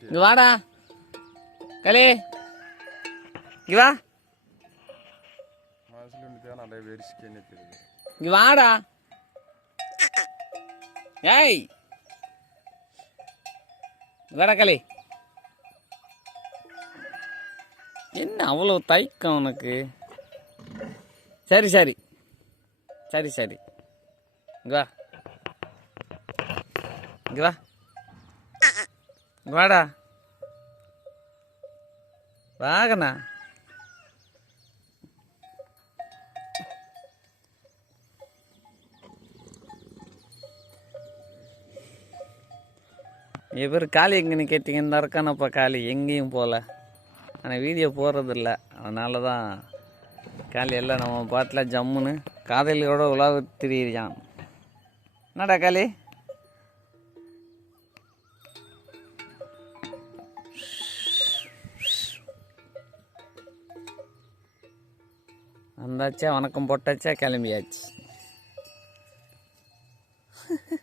இங்க வாடா. கலே. இங்க வா. இங்க வாடா. ஏய். வாடா கலே. என்ன அவ்வளோ தைக்கம் உனக்கு? சரி சரி. சரி சரி. இங்கே வா. இங்கே வா. வாடா. வாகண்ணா இவர் காளி எங்கன்னு கேட்டிங்கன்னா இருக்கானப்பா காளி. எங்கேயும் போகல. ஆனால் வீடியோ போடுறதில்ல. அதனால தான் காளி எல்லாம் நம்ம பாட்டில் ஜம்முன்னு காதலியோட உலாவ திரியான் என்னடா காளி? வந்தாச்சா? வணக்கம் போட்டாச்சா? கிளம்பியாச்சு.